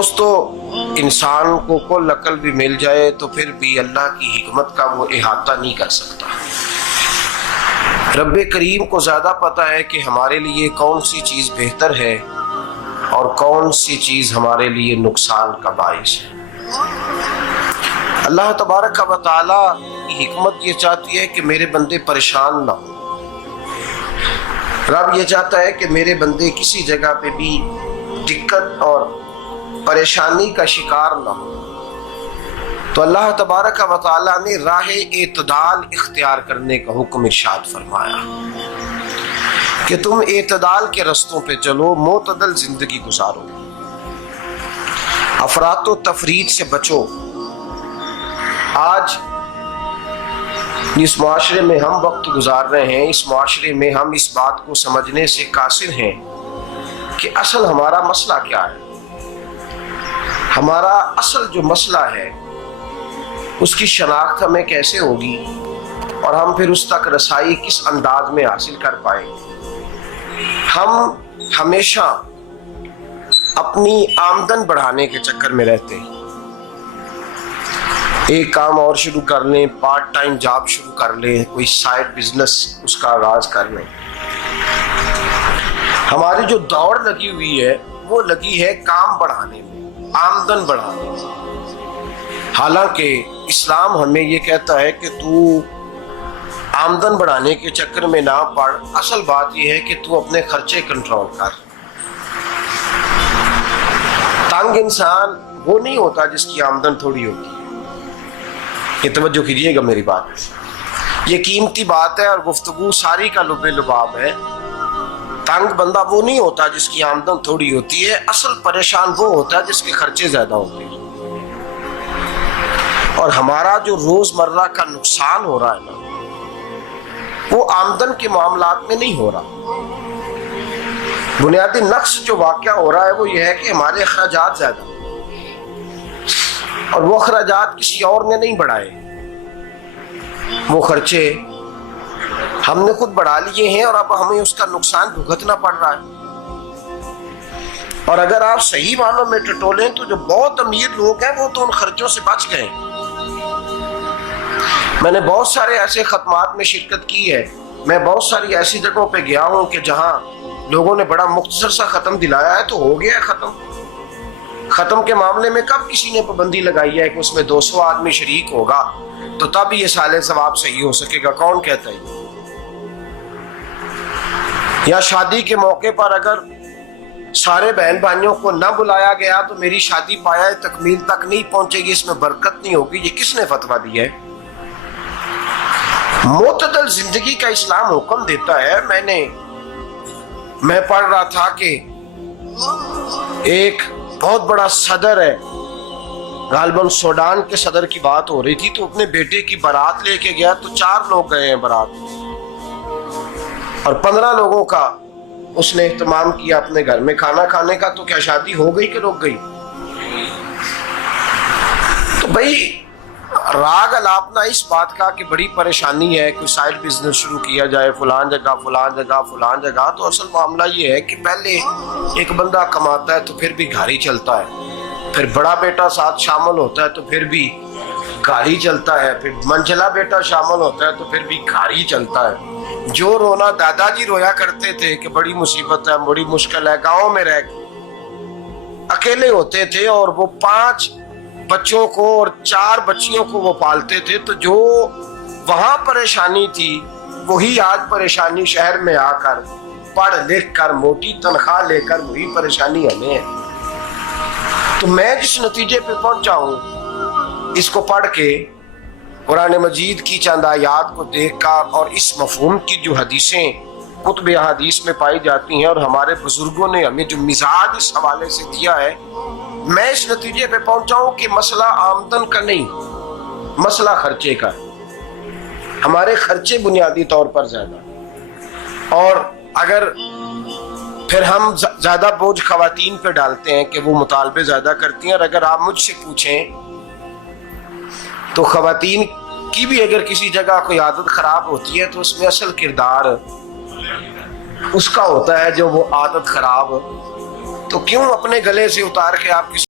دوستو انسان کو کل عقل بھی مل جائے تو پھر بھی اللہ کی حکمت کا وہ احاطہ نہیں کر سکتا۔ رب کریم کو زیادہ پتہ ہے کہ ہمارے لیے کون سی چیز بہتر ہے اور کون سی چیز ہمارے لیے نقصان کا باعث ہے۔ اللہ تبارک و تعالی کی حکمت یہ چاہتی ہے کہ میرے بندے پریشان نہ ہوں۔ رب یہ چاہتا ہے کہ میرے بندے کسی جگہ پہ بھی دقت اور پریشانی کا شکار نہ ہو، تو اللہ تبارک و تعالی نے راہ اعتدال اختیار کرنے کا حکم ارشاد فرمایا کہ تم اعتدال کے رستوں پہ چلو، معتدل زندگی گزارو، افراط و تفریط سے بچو۔ آج جس معاشرے میں ہم وقت گزار رہے ہیں، اس معاشرے میں ہم اس بات کو سمجھنے سے قاصر ہیں کہ اصل ہمارا مسئلہ کیا ہے۔ ہمارا اصل جو مسئلہ ہے اس کی شناخت ہمیں کیسے ہوگی اور ہم پھر اس تک رسائی کس انداز میں حاصل کر پائیں۔ ہم ہمیشہ اپنی آمدن بڑھانے کے چکر میں رہتے ہیں، ایک کام اور شروع کر لیں، پارٹ ٹائم جاب شروع کر لیں، کوئی سائیڈ بزنس اس کا آغاز کر لیں۔ ہماری جو دوڑ لگی ہوئی ہے وہ لگی ہے کام بڑھانے میں، آمدن بڑھانے میں، حالانکہ اسلام ہمیں یہ کہتا ہے کہ تو آمدن بڑھانے کے چکر میں نہ پڑ، اصل بات یہ ہے کہ تو اپنے خرچے کنٹرول کر۔ تنگ انسان وہ نہیں ہوتا جس کی آمدن تھوڑی ہوتی ہے، یہ توجہ کیجیے گا میری بات، یہ قیمتی بات ہے اور گفتگو ساری کا لب لباب ہے۔ تنگ بندہ وہ نہیں ہوتا جس کی آمدن تھوڑی ہوتی ہے، اصل پریشان وہ ہوتا ہے جس کے خرچے زیادہ ہوتے ہیں۔ اور ہمارا جو روزمرہ کا نقصان ہو رہا ہے نا، وہ آمدن کے معاملات میں نہیں ہو رہا۔ بنیادی نقص جو واقعہ ہو رہا ہے وہ یہ ہے کہ ہمارے اخراجات زیادہ ہیں اور وہ اخراجات کسی اور نے نہیں بڑھائے، وہ خرچے ہم نے خود بڑھا لیے ہیں اور اب ہمیں اس کا نقصان بھگتنا پڑ رہا ہے۔ اور اگر آپ صحیح معنوں میں ٹٹولیں تو جو بہت امیر لوگ ہیں وہ تو ان خرچوں سے بچ گئے۔ میں نے بہت سارے ایسے ختمات میں شرکت کی ہے، میں بہت ساری ایسی جگہوں پہ گیا ہوں کہ جہاں لوگوں نے بڑا مختصر سا ختم دلایا ہے تو ہو گیا ہے ختم۔ ختم کے معاملے میں کب کسی نے پابندی لگائی ہے کہ اس میں 200 آدمی شریک ہوگا تو تب یہ سال ثواب صحیح ہو سکے گا؟ کون کہتا ہے؟ یا شادی کے موقع پر اگر سارے بہن بھائیوں کو نہ بلایا گیا تو میری شادی پایہ تکمیل تک نہیں پہنچے گی، اس میں برکت نہیں ہوگی، یہ کس نے فتویٰ دیا ہے؟ معتدل زندگی کا اسلام حکم دیتا ہے۔ میں پڑھ رہا تھا کہ ایک بہت بڑا صدر ہے، غالباً سوڈان کے صدر کی بات ہو رہی تھی، تو اپنے بیٹے کی بارات لے کے گیا تو 4 لوگ گئے ہیں بارات اور 15 لوگوں کا اس نے اہتمام کیا اپنے گھر میں کھانا کھانے کا، تو کیا شادی ہو گئی کہ رک گئی؟ تو بھائی راگ الاپنا اس بات کا کہ بڑی پریشانی ہے، کوئی سائیڈ بزنس شروع کیا جائے فلان جگہ فلان جگہ فلان جگہ، تو اصل معاملہ یہ ہے کہ پہلے ایک بندہ کماتا ہے تو پھر بھی گھر ہی چلتا ہے، پھر بڑا بیٹا ساتھ شامل ہوتا ہے تو پھر بھی گھر ہی چلتا ہے، پھر منجلا بیٹا شامل ہوتا ہے تو پھر بھی گھر ہی چلتا ہے۔ جو رونا دادا جی رویا کرتے تھے کہ بڑی مصیبت ہے، بڑی مشکل ہے، گاؤں میں رہ اکیلے ہوتے تھے اور وہ 5 بچوں کو اور 4 بچیوں کو وہ پالتے تھے، تو جو وہاں پریشانی تھی وہی آج پریشانی شہر میں آ کر پڑھ لکھ کر موٹی تنخواہ لے کر وہی پریشانی ہمیں ہے۔ تو میں جس نتیجے پہ پہنچا ہوں اس کو پڑھ کے، قرآن مجید کی چند آیات کو دیکھ کر اور اس مفہوم کی جو حدیثیں کتب احادیث میں پائی جاتی ہیں اور ہمارے بزرگوں نے ہمیں جو مزاج اس حوالے سے دیا ہے، میں اس نتیجے پہ پہنچا ہوں کہ مسئلہ آمدن کا نہیں، مسئلہ خرچے کا ہے۔ ہمارے خرچے بنیادی طور پر زیادہ، اور اگر پھر ہم زیادہ بوجھ خواتین پہ ڈالتے ہیں کہ وہ مطالبے زیادہ کرتی ہیں، اور اگر آپ مجھ سے پوچھیں تو خواتین کی بھی اگر کسی جگہ کوئی عادت خراب ہوتی ہے تو اس میں اصل کردار اس کا ہوتا ہے جو وہ عادت خراب، تو کیوں اپنے گلے سے اتار کے آپ کسی